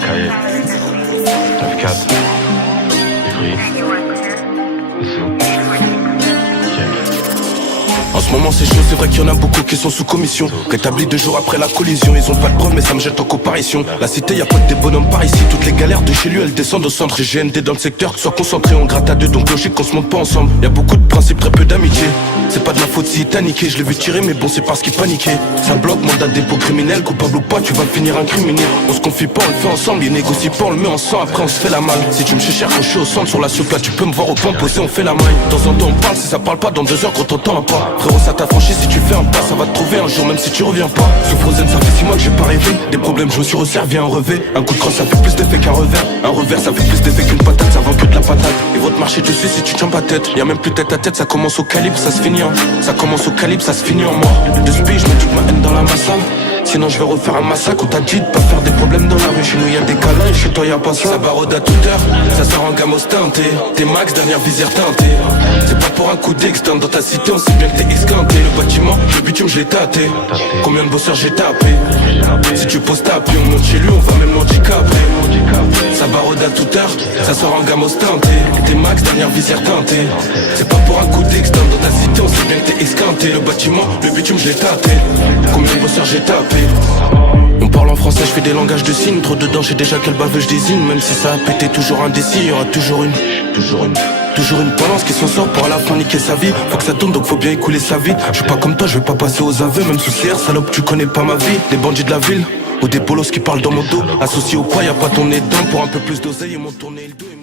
Cahier. 9-4. Ivry. En ce moment c'est chaud, c'est vrai qu'il y en a beaucoup qui sont sous commission. Rétablis 2 jours après la collision. Ils ont pas de preuves mais ça me jette en comparaison. La cité y a pas que des bonhommes par ici. Toutes les galères de chez lui elles descendent au centre. Et GND dans le secteur, que soit concentré, on gratte à 2. Donc logique qu'on se monte pas ensemble. Y a beaucoup de principes, très peu d'amitié. C'est pas de ma faute si t'as niqué. Je l'ai vu tirer mais bon c'est parce qu'il paniquait. Ça bloque, mandat de dépôt criminel. Coupable ou pas tu vas finir incriminé. On se confie pas, on le fait ensemble. Il négocie pas, on le met en sang. Après on se fait la malle. Si tu me cherches quand je suis au centre sur la soupe là, tu peux me voir au point posé, on fait la maille. De temps en temps on parle, si ça parle pas dans 2 heures, gros t'entends pas. Frérot ça t'a franchi, si tu fais un pas, ça va te trouver un jour même si tu reviens pas. Sous Frozen ça fait 6 mois que j'ai pas rêvé. Des problèmes je me suis resservi un revêt. Un coup de crosse ça fait plus d'effet qu'un revers. Un revers ça fait plus d'effet qu'une patate. Ça vend que de la patate. Ils vont te marcher dessus si tu tiens pas tête. Y'a même plus tête à tête, ça commence au calibre, ça se finit en. Ça commence au calibre, ça se finit en moi. De ce pays je mets toute ma haine dans la masse. Sinon je vais refaire un massacre. On t'a dit de pas faire des problèmes dans la rue. Chez nous y'a des câlins, chez toi y'a pas ça. Ça barode à toute heure, ça sort en gamme teinté. T'es max, dernière visière teintée. C'est pas pour un coup d'externe. Dans ta cité on sait bien que t'es esquinté. Le bâtiment, le bitume je l'ai tâté. Combien de bosseurs j'ai tapé. Si tu poses ta pied on monte chez lui, on va même l'handicaper. Ça barode à toute heure, ça sort en gamme teinté. T'es max, dernière visière teintée. C'est pas pour un coup d'externe. Dans ta cité on sait bien que t'es esquinté. Le bâtiment, le bitume je l'ai tâté. Combien de bosseurs j'ai tapé. On parle en français, je fais des langages de signes. Trop dedans, j'ai déjà quel baveux je désigne. Même si ça a pété, toujours indécis, y'aura toujours une balance qui s'en sort pour à la fin niquer sa vie. Faut que ça tourne donc faut bien écouler sa vie. Je suis pas comme toi, je vais pas passer aux aveux. Même sous CR, salope, tu connais pas ma vie. Des bandits de la ville, ou des polos qui parlent dans mon dos. Associé au poids, y'a pas ton nez dedans. Pour un peu plus d'oseille, ils m'ont tourné le dos.